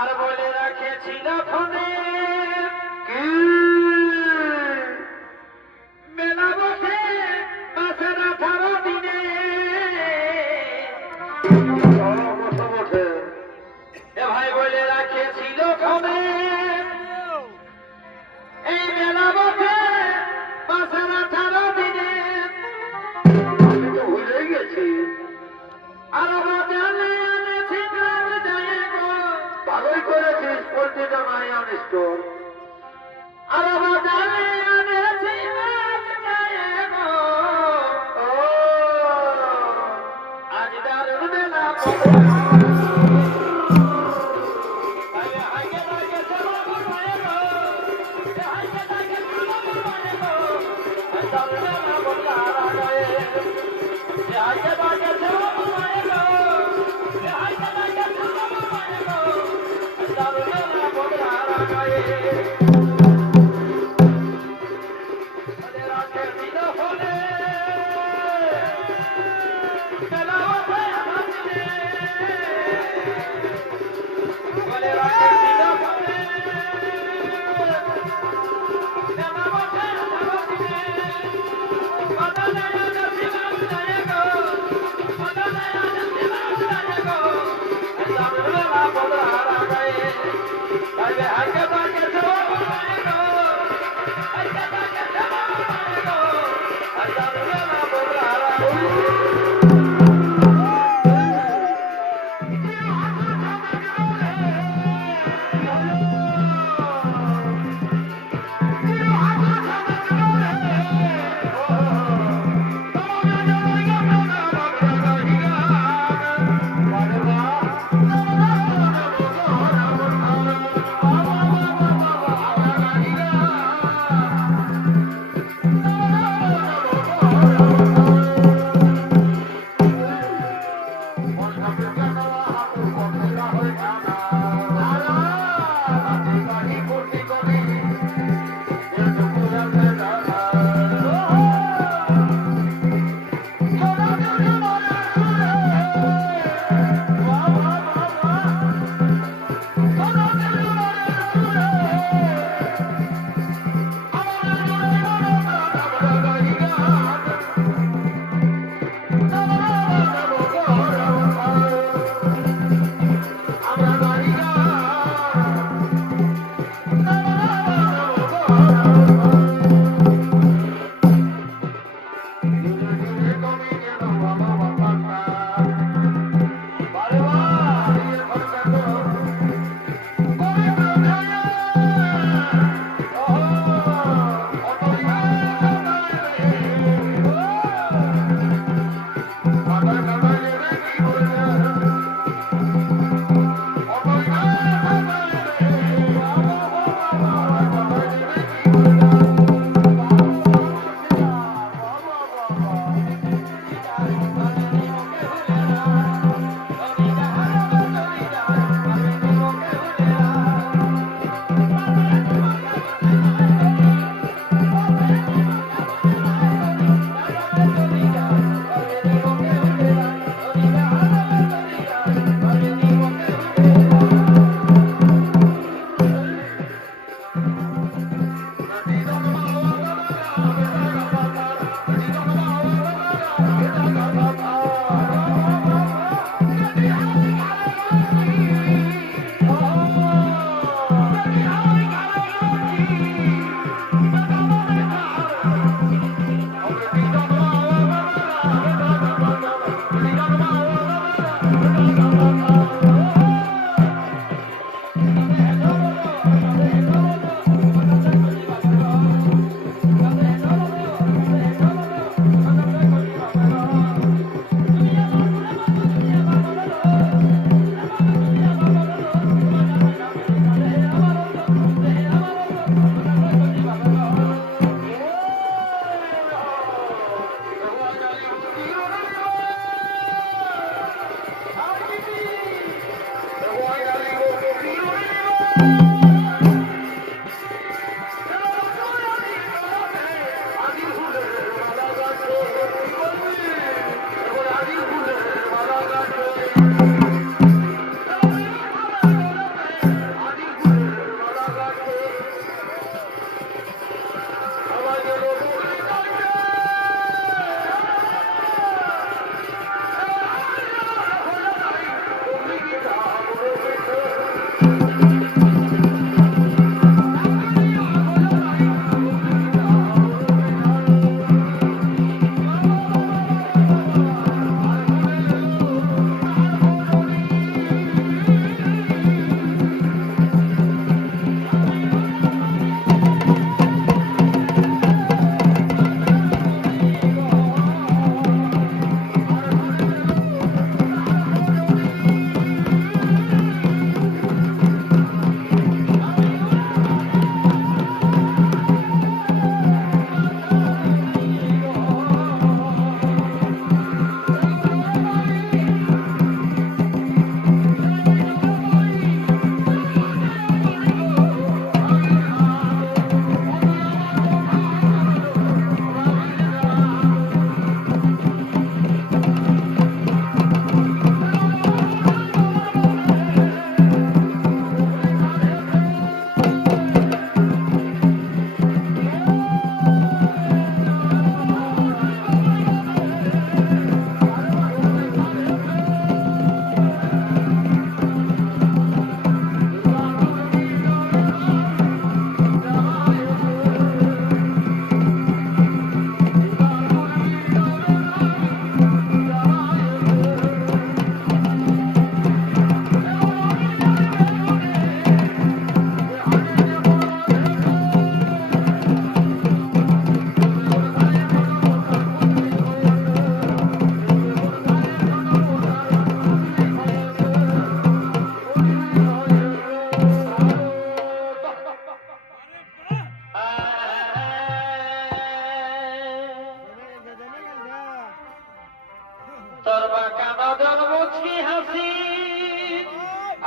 আর বলে রাখেছিল ফোনে কি মেলা বসে মাসের 18 দিনে বসে বসে এ ভাই বলে রাখেছিল ফোনে এই মেলা বসে মাসের 18 দিনে আমি তো ভুলেই গেছি। আর বাজারে এনেছি গ্রাম যায় গো ভালোই করেছিস, পোল্ট্রিটা নাই আনিস তো। আর বাজারে এনেছি গ্রাম যায় গো ও, আজ দারুণ মেলা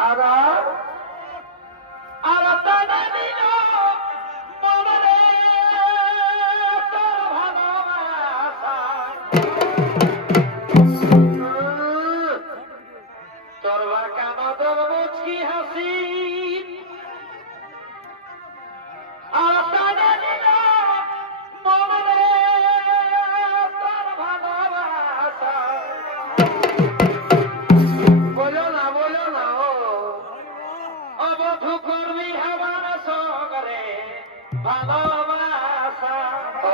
আর তারা দিল মনে তোর ভালোবাসা তোর কেন তোর মুচকি হাসি আর তারা দিল মনে তোর ভালোবাসা বলো না ও অবধু করবি হবার সগরে ভালোবাসা ও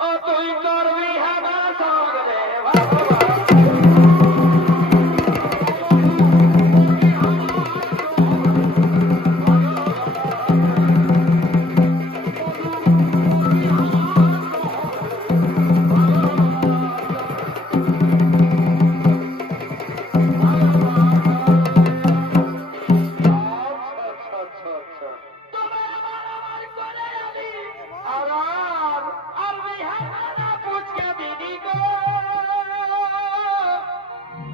ও তুই করবি হবার সগরে ভালোবাসা তোমার আমার করে আলি আর বিহারা পুচকে দিদি গো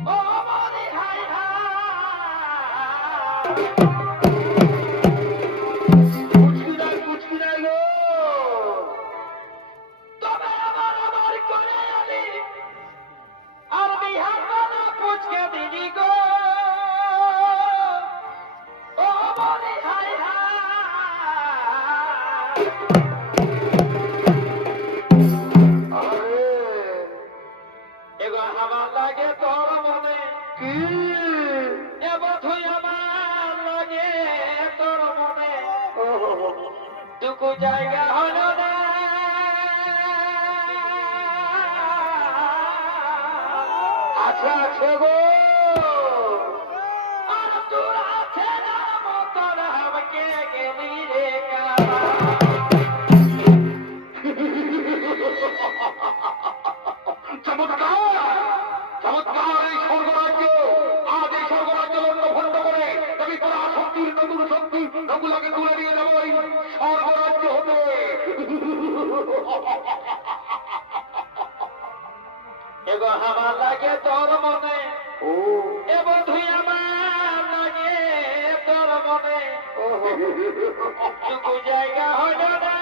ও মরি হাই হাই কুচকিরাই গো তবে আমার করে আলি আর বিহারা পুচকে দিদি গো ও মরি হাই হাই আরে এগো আমার লাগে তোর মনে কি এ বধুই আমার লাগে তোর মনে টুকু জায়গা হলো না আছে গো আর তোর আছে না মতন আমাকে গেলি রে কাবা চমৎকার এই স্বর্গরাজ্য আজ এই স্বর্গরাজ্য লন্ডভন্ড করে তুমি তোর আসক্তির নতুন শক্তি নগুলাকে তুলে নিয়ে যাবো এই স্বর্গরাজ্য হতে এগো আমার লাগে তোর মনে ও এ বধুই আমার লাগে তোর মনে টুকু জায়গা হলো না